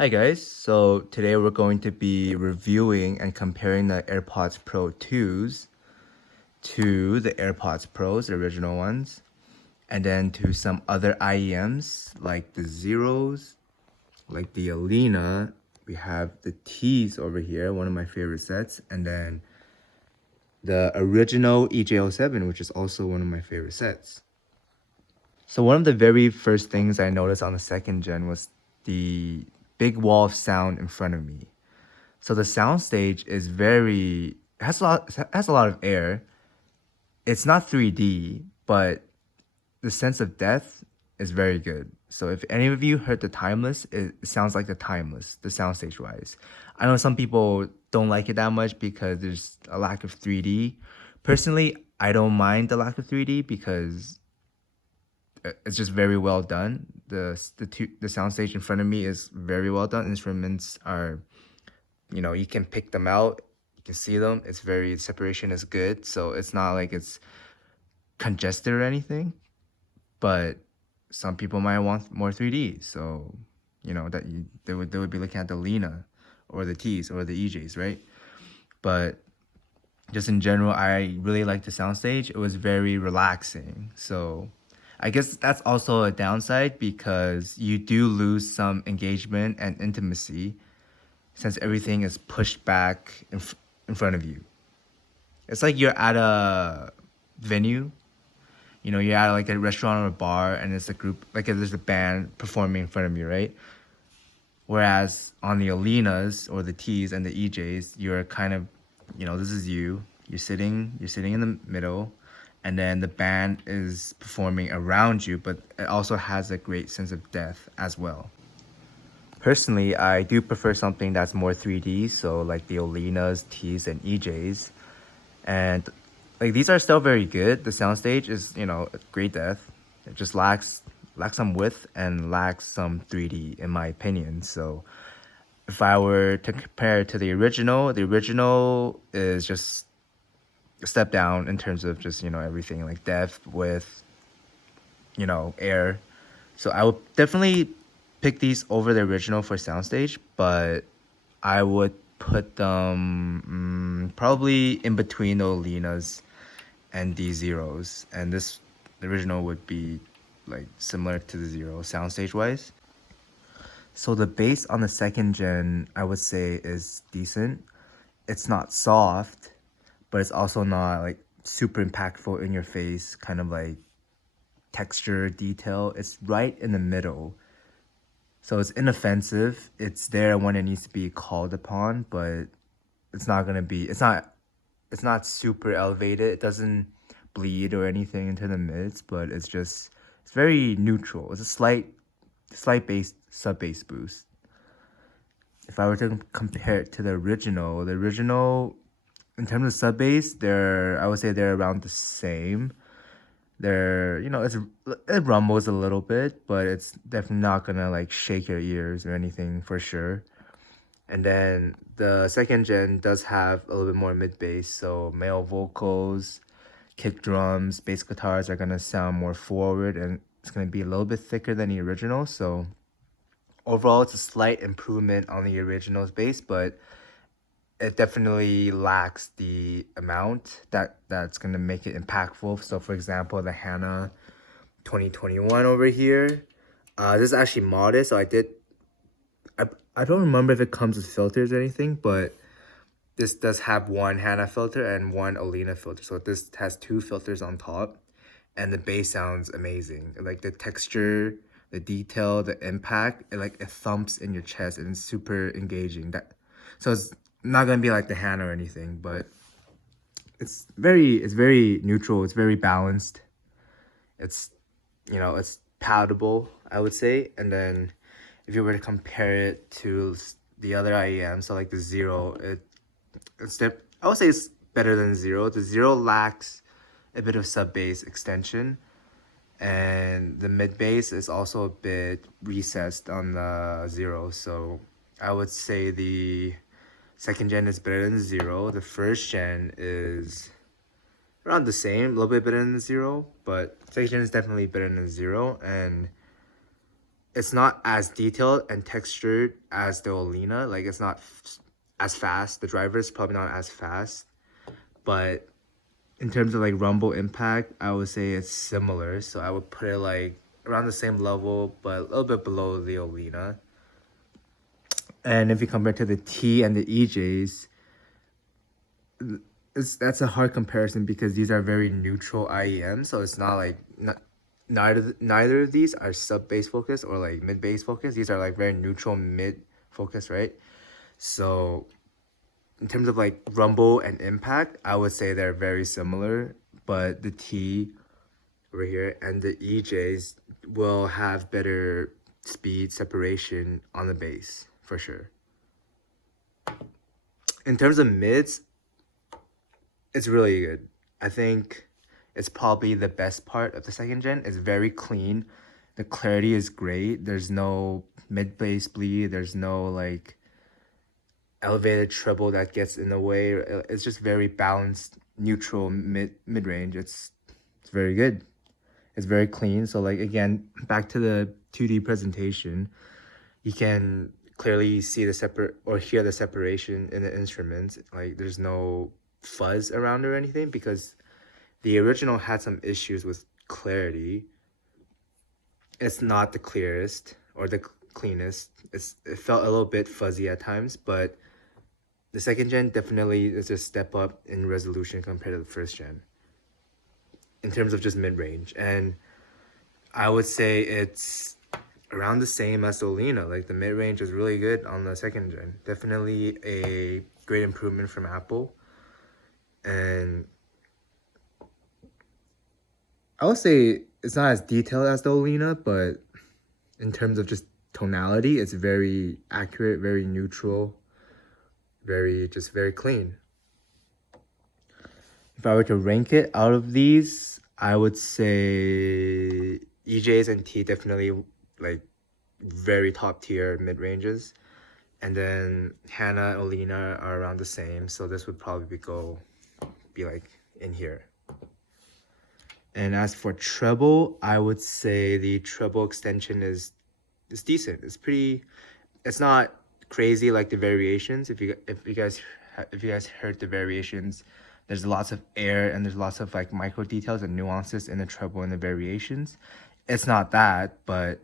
Hi guys, so today we're going to be reviewing and comparing the AirPods Pro 2s to the AirPods Pros, the original ones, and then to some other IEMs like the Zeros, like the Olina. We have the Tees over here, one of my favorite sets, and then the original EJ07, which is also one of my favorite sets. So one of the very first things I noticed on the second gen was the big wall of sound in front of me. So the soundstage is very has a lot of air. It's not 3D, but the sense of depth is very good. So if any of you heard the Timeless, it sounds like the Timeless, the soundstage wise. I know some people don't like it that much because there's a lack of 3D. Personally, I don't mind the lack of 3D because it's just very well done. The soundstage in front of me is very well done. Instruments are, you can pick them out, you can see them. It's very separation is good, so it's not like it's congested or anything. But some people might want more 3D, so they would be looking at the Lena or the T's or the EJs, right? But just in general, I really like the soundstage. It was very relaxing. So I guess that's also a downside because you do lose some engagement and intimacy since everything is pushed back in front of you. It's like you're at a venue, you're at like a restaurant or a bar and it's a group, like there's a band performing in front of you, right? Whereas on the Olinas or the T's and the EJs, you're kind of, this is you. You're sitting in the middle, and then the band is performing around you, but it also has a great sense of depth as well. Personally, I do prefer something that's more 3D, so like the Olinas, T's, and EJs. And like these are still very good. The soundstage is, great depth. It just lacks some width and lacks some 3D in my opinion. So if I were to compare it to the original is just a step down in terms of just, everything like depth, width, air. So I would definitely pick these over the original for soundstage, but I would put them probably in between the Olinas and the Zeros. And the original would be like similar to the Zero soundstage wise. So the bass on the second gen, I would say, is decent. It's not soft, but it's also not like super impactful in your face, kind of like texture detail. It's right in the middle. So it's inoffensive. It's there when it needs to be called upon, but it's not super elevated. It doesn't bleed or anything into the mids, but it's very neutral. It's a slight bass sub bass boost. If I were to compare it to the original in terms of sub bass, I would say they're around the same. It rumbles a little bit, but it's definitely not gonna like shake your ears or anything for sure. And then the second gen does have a little bit more mid bass, so male vocals, kick drums, bass guitars are gonna sound more forward and it's gonna be a little bit thicker than the original. So overall, it's a slight improvement on the original's bass, but it definitely lacks the amount that's gonna make it impactful. So for example, the Hana 2021 over here, this is actually modded, so I don't remember if it comes with filters or anything, but this does have one Hana filter and one Olina filter. So this has two filters on top, and the bass sounds amazing. Like the texture, the detail, the impact, it thumps in your chest and it's super engaging. So it's not gonna be like the Hana or anything, but it's very neutral. It's very balanced. It's palatable, I would say. And then if you were to compare it to the other IEM, so like the Zero, I would say it's better than Zero. The Zero lacks a bit of sub bass extension, and the mid bass is also a bit recessed on the Zero. So I would say the second gen is better than the Zero. The first gen is around the same, a little bit better than the Zero, but second gen is definitely better than the Zero. And it's not as detailed and textured as the Olina. Like it's not as fast. The driver is probably not as fast, but in terms of like rumble impact, I would say it's similar. So I would put it like around the same level, but a little bit below the Olina. And if you compare to the T and the EJs, that's a hard comparison because these are very neutral IEMs. So it's not like neither of these are sub bass focus or like mid bass focus. These are like very neutral mid focus, right? So in terms of like rumble and impact, I would say they're very similar, but the T over here and the EJs will have better speed separation on the bass for sure. In terms of mids, it's really good. I think it's probably the best part of the second gen. It's very clean. The clarity is great. There's no mid bass bleed. There's no like elevated treble that gets in the way. It's just very balanced, neutral mid range. It's very good. It's very clean. So like again, back to the 2D presentation, you can clearly see the separate or hear the separation in the instruments. Like there's no fuzz around or anything because the original had some issues with clarity. It's not the clearest or the cleanest. It felt a little bit fuzzy at times, but the second gen definitely is a step up in resolution compared to the first gen in terms of just mid-range. And I would say it's around the same as the Olina. Like the mid-range is really good on the second gen. Definitely a great improvement from Apple. And I would say it's not as detailed as the Olina, but in terms of just tonality, it's very accurate, very neutral, very clean. If I were to rank it out of these, I would say EJs and T definitely like very top tier mid ranges, and then Hana and Olina are around the same. So this would probably be like in here. And as for treble, I would say the treble extension is decent. It's pretty. It's not crazy like the variations. If you guys heard the variations, there's lots of air and there's lots of like micro details and nuances in the treble and the variations. It's not that, but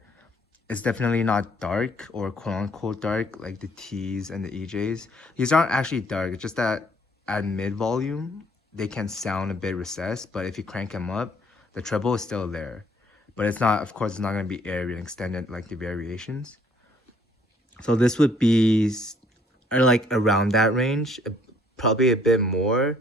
it's definitely not dark or quote unquote dark like the T's and the EJs. These aren't actually dark. It's just that at mid volume they can sound a bit recessed, but if you crank them up, the treble is still there. But it's not, of course, it's not going to be airy and extended like the variations. So this would be like around that range, probably a bit more,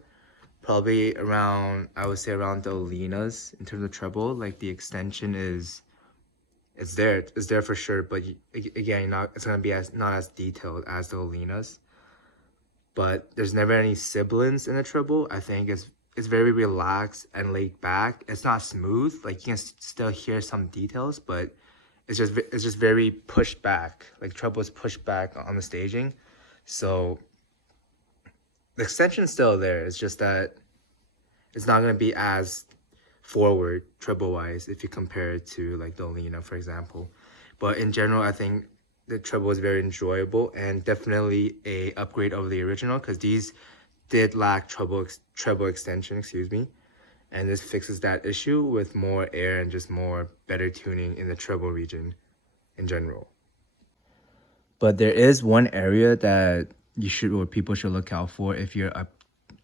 probably around, I would say around the Olinas in terms of treble. Like the extension it's there for sure, but again, it's gonna be not as detailed as the Olinas. But there's never any sibilance in the treble. I think it's very relaxed and laid back. It's not smooth. Like you can still hear some details, but it's just very pushed back. Like treble is pushed back on the staging, so the extension's still there. It's just that it's not gonna be as forward treble wise if you compare it to like the Olina, for example. But in general, I think the treble is very enjoyable and definitely a upgrade over the original because these did lack treble extension, excuse me. And this fixes that issue with more air and just more better tuning in the treble region in general. But there is one area that you should or people should look out for if you're up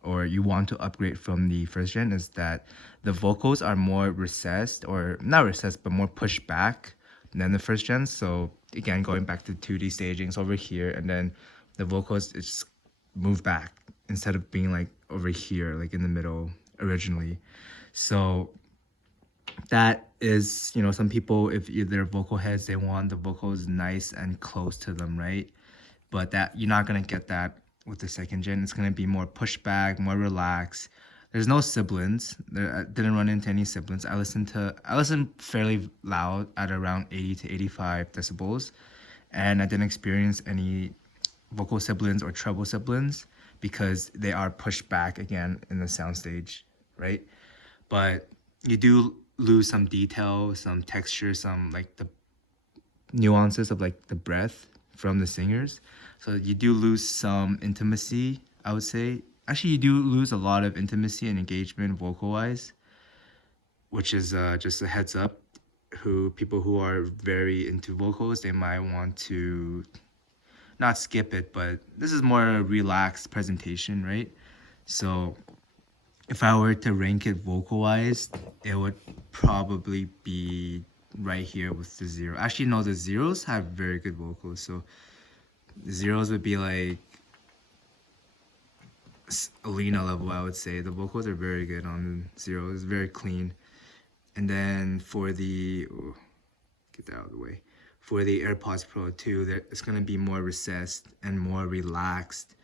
or you want to upgrade from the first gen is that the vocals are more recessed or not recessed but more pushed back than the first gen. So again, going back to 2D stagings over here, and then the vocals just move back instead of being like over here, like in the middle originally. So that is, some people, if they're vocal heads, they want the vocals nice and close to them, right? But that you're not gonna get that with the second gen. It's gonna be more pushback, more relaxed. There's no sibilance. I didn't run into any sibilance. I listened fairly loud at around 80 to 85 decibels, and I didn't experience any vocal sibilance or treble sibilance because they are pushed back again in the soundstage, right? But you do lose some detail, some texture, some like nuances of like the breath from the singers. So you do lose some intimacy, I would say. Actually, you do lose a lot of intimacy and engagement vocal-wise, which is just a heads up. People who are very into vocals, they might want to not skip it, but this is more a relaxed presentation, right? So if I were to rank it vocal-wise, it would probably be right here with the zero. Actually, no, the zeros have very good vocals. So the zeros would be like Olina level, I would say. The vocals are very good on the zero. It's very clean. And then for the, get that out of the way. For the AirPods Pro 2, it's going to be more recessed and more relaxed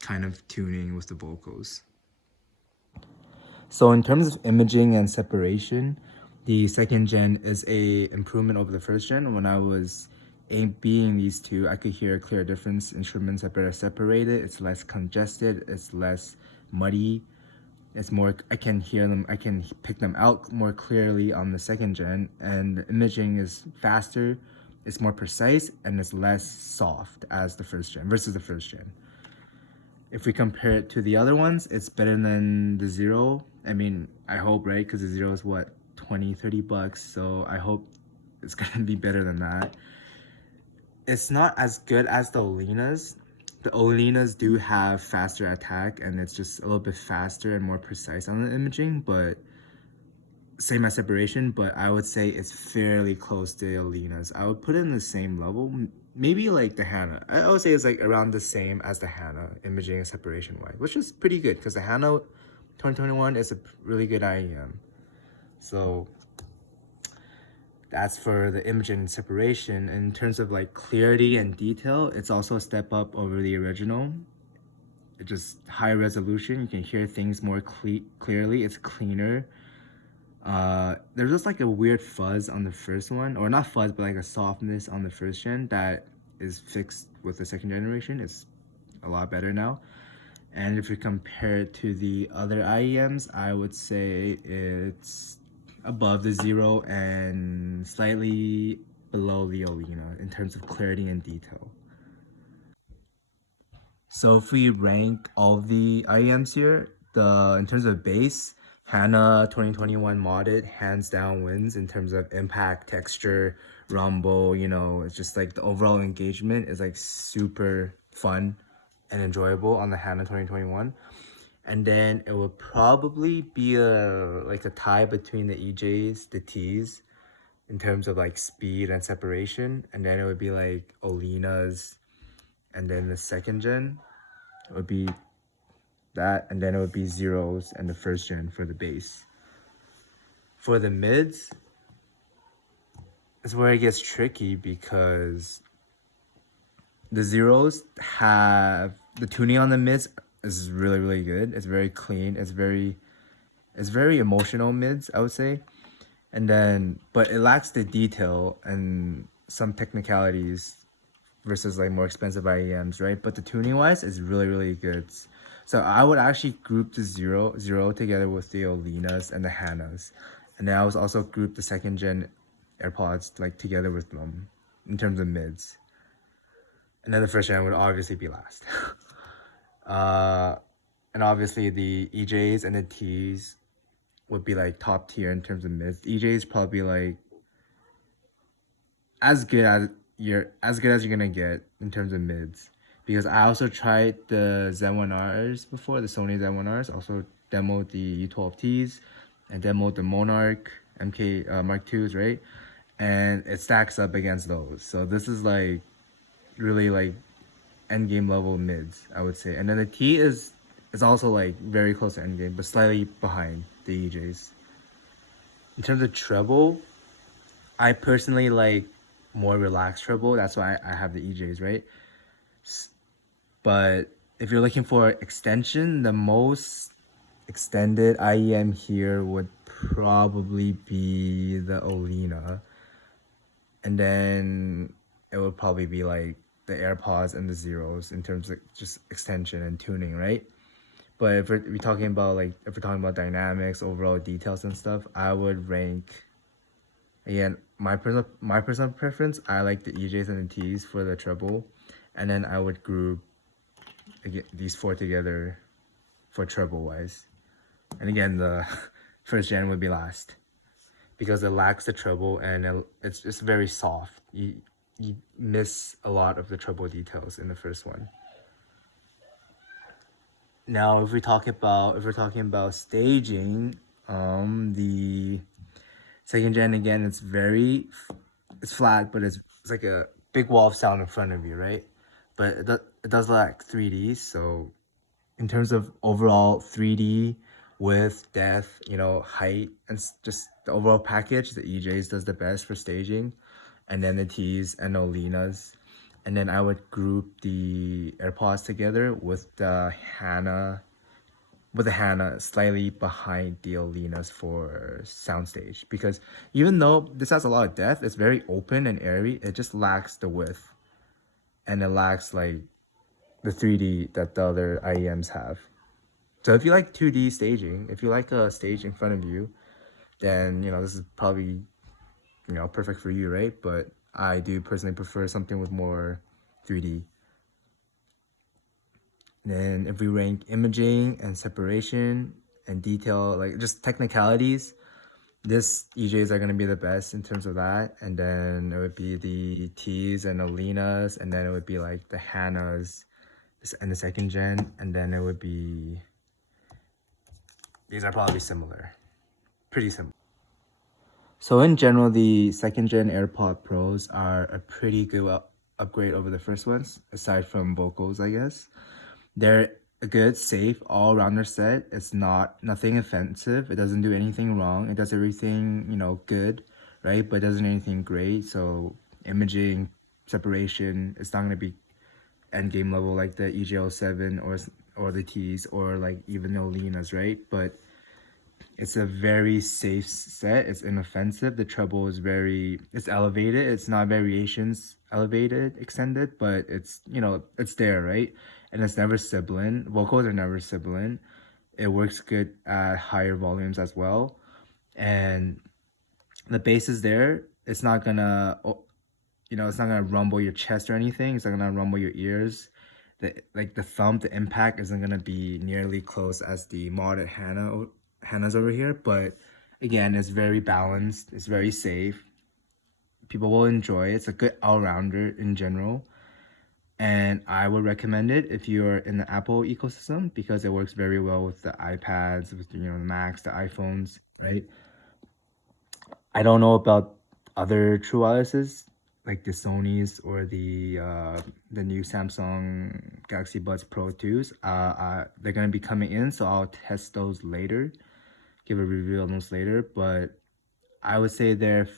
kind of tuning with the vocals. So in terms of imaging and separation, the second gen is a improvement over the first gen. When I was being these two, I could hear a clear difference. Instruments are better separated. It's less congested. It's less muddy. It's more, I can hear them, I can pick them out more clearly on the second gen, and the imaging is faster, it's more precise, and it's less soft as the first gen versus the first gen. If we compare it to the other ones, it's better than the Zero. I mean, I hope, right? Because the Zero is what, 20-30 bucks, so I hope it's gonna be better than that. It's not as good as the Olinas. The Olinas do have faster attack, and it's just a little bit faster and more precise on the imaging, but same as separation, but I would say it's fairly close to the Olinas. I would put it in the same level, maybe like the Hana. I would say it's like around the same as the Hana, imaging and separation wise, which is pretty good because the Hana 2021 is a really good IEM. So that's for the imaging and separation. In terms of like clarity and detail, it's also a step up over the original. It's just high resolution. You can hear things more clearly. It's cleaner. There's just like a weird fuzz on the first one, or not fuzz, but like a softness on the first gen that is fixed with the second generation. It's a lot better now. And if we compare it to the other IEMs, I would say it's above the Zero and slightly below the Olina in terms of clarity and detail. So if we rank all of the IEMs here, in terms of bass, Hana 2021 modded hands down wins in terms of impact, texture, rumble, you know, it's just like the overall engagement is like super fun and enjoyable on the Hana 2021. And then it will probably be like a tie between the EJs, the Ts, in terms of like speed and separation. And then it would be like Olina's, and then the second gen would be that, and then it would be Zeros and the first gen for the bass. For the mids, is where it gets tricky because the Zeros have the tuning on the mids is really good. It's very clean. It's very emotional mids, I would say. And then, but it lacks the detail and some technicalities versus like more expensive IEMs, right? But the tuning wise is really good. So I would actually group the Zero together with the Olinas and the Hanas. And then I was also group the second gen AirPods like together with them in terms of mids. And then the first gen would obviously be last. And obviously the EJs and the Ts would be like top tier in terms of mids. EJs probably like as good as you're gonna get in terms of mids. Because I also tried the Z1Rs before, the Sony Z1Rs, also demoed the U12Ts and demoed the Monarch MK Mark IIs, right? And it stacks up against those. So this is like really like end game level mids, I would say. And then the T is also like very close to end game, but slightly behind the EJs. In terms of treble, I personally like more relaxed treble. That's why I have the EJs, right? But if you're looking for extension, the most extended IEM here would probably be the Olina. And then it would probably be like the AirPods and the Zeros in terms of just extension and tuning, right? But if we're talking about dynamics, overall details and stuff, I would rank, again, my personal preference, I like the EJs and the Ts for the treble, and then I would group these four together for treble wise. And again, the first gen would be last because it lacks the treble and it's just very soft. You miss a lot of the treble details in the first one. Now, if we're talking about staging, the second gen again, it's flat, but it's like a big wall of sound in front of you, right? But it does lack 3D. So in terms of overall 3D width, depth, height, and just the overall package, the EJs does the best for staging, and then the Ts and Olinas. And then I would group the AirPods together with the Hana slightly behind the Olinas for Soundstage, because even though this has a lot of depth, it's very open and airy, it just lacks the width and it lacks like the 3D that the other IEMs have. So if you like 2D staging, if you like a stage in front of you, then this is probably perfect for you, right? But I do personally prefer something with more 3D. Then if we rank imaging and separation and detail, like just technicalities, this EJs are going to be the best in terms of that. And then it would be the Ts and Olinas, and then it would be like the Hanas and the second gen, and then it would be, these are probably similar, pretty similar. So in general, the second gen AirPod Pros are a pretty good upgrade over the first ones, aside from vocals, I guess. They're a good, safe, all-rounder set. It's nothing offensive. It doesn't do anything wrong. It does everything, good, right? But it doesn't do anything great. So imaging, separation, it's not going to be end game level like the EJ07 or the Ts or like even the Olinas, right? But it's a very safe set. It's inoffensive. The treble is it's elevated. It's not variations elevated, extended, but it's, it's there, right? And it's never sibilant. Vocals are never sibilant. It works good at higher volumes as well. And the bass is there. It's not gonna, it's not gonna rumble your chest or anything. It's not gonna rumble your ears. The thump, the impact isn't gonna be nearly close as the modded Hana's over here, but again, it's very balanced. It's very safe. People will enjoy it. It's a good all-rounder in general, and I would recommend it if you're in the Apple ecosystem because it works very well with the iPads, with the Macs, the iPhones, right? I don't know about other true wirelesses like the Sony's or the new Samsung Galaxy Buds Pro 2s. They're gonna be coming in, so I'll test those later, give a review on those later. But I would say they're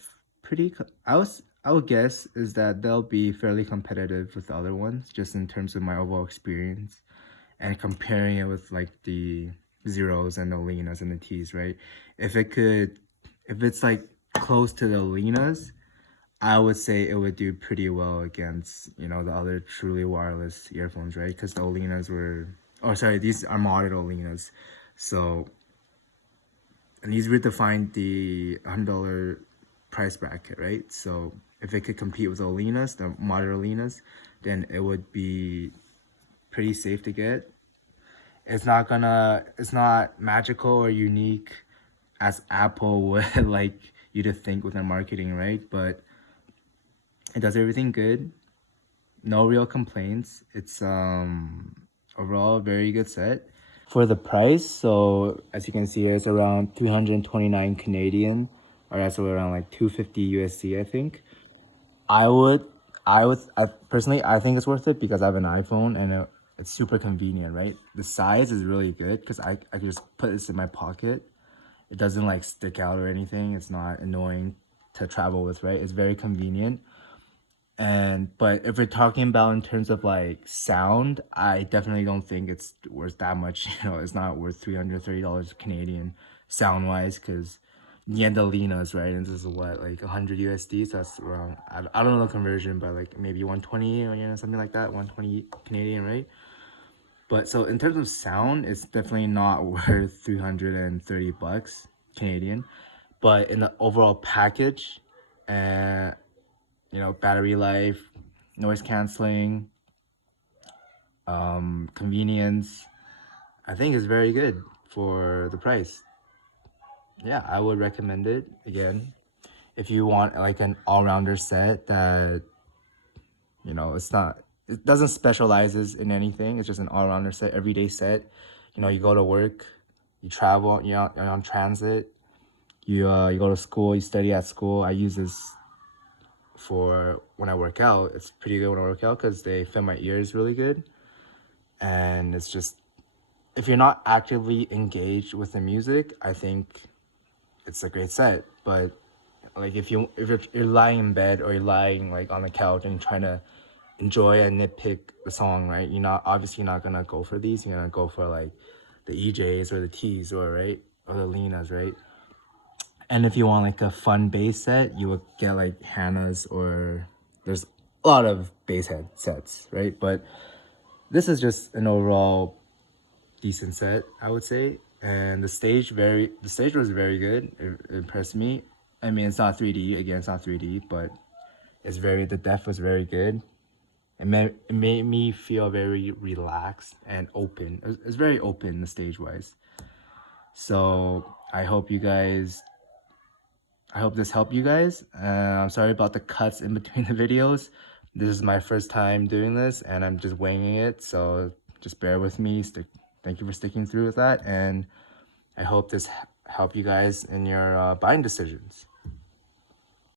pretty. I would guess is that they'll be fairly competitive with the other ones, just in terms of my overall experience, and comparing it with like the Zeros and the Olinas and the Ts, right? If it's like close to the Olinas, I would say it would do pretty well against, the other truly wireless earphones, right? Because the Olinas these are modded Olinas. So, and these redefined the $100 price bracket, right? So if it could compete with the Olinas, the modded Olinas, then it would be pretty safe to get. It's not magical or unique as Apple would like you to think with their marketing, right? But it does everything good. No real complaints. It's overall a very good set. For the price, so as you can see, it's around 329 Canadian, or that's around like 250 USD, I think. I personally, I think it's worth it because I have an iPhone and it's super convenient, right? The size is really good because I can just put this in my pocket. It doesn't like stick out or anything. It's not annoying to travel with, right? It's very convenient. But if we're talking about in terms of like sound, I definitely don't think it's worth that much. It's not worth $330 Canadian sound wise, because the Linas, right? And this is what, like 100 USD. So that's around, I don't know the conversion, but like maybe 120 or something like that, 120 Canadian, right? But so in terms of sound, it's definitely not worth 330 bucks Canadian. But in the overall package and battery life, noise canceling, convenience. I think is very good for the price. Yeah, I would recommend it again. If you want like an all-rounder set that, it doesn't specializes in anything. It's just an all-rounder set, everyday set. You go to work, you travel, you're on transit, you go to school, you study at school. I use this for when I work out. It's pretty good when I work out because they fit my ears really good. And it's just, if you're not actively engaged with the music, I think it's a great set. But like if you're lying in bed or you're lying like on the couch and trying to enjoy and nitpick the song, right? You're not gonna go for these. You're gonna go for like the EJs or the Ts or the Olinas, right? And if you want like a fun bass set, you would get like Hana's, or there's a lot of bass head sets, right? But this is just an overall decent set, I would say. And the stage was very good. It impressed me. I mean, it's not 3D, again, it's not 3D, but the depth was very good. It made me feel very relaxed and open. It's very open, the stage wise. So I hope this helped you guys. I'm sorry about the cuts in between the videos. This is my first time doing this and I'm just winging it. So just bear with me. Thank you for sticking through with that. And I hope this helped you guys in your buying decisions.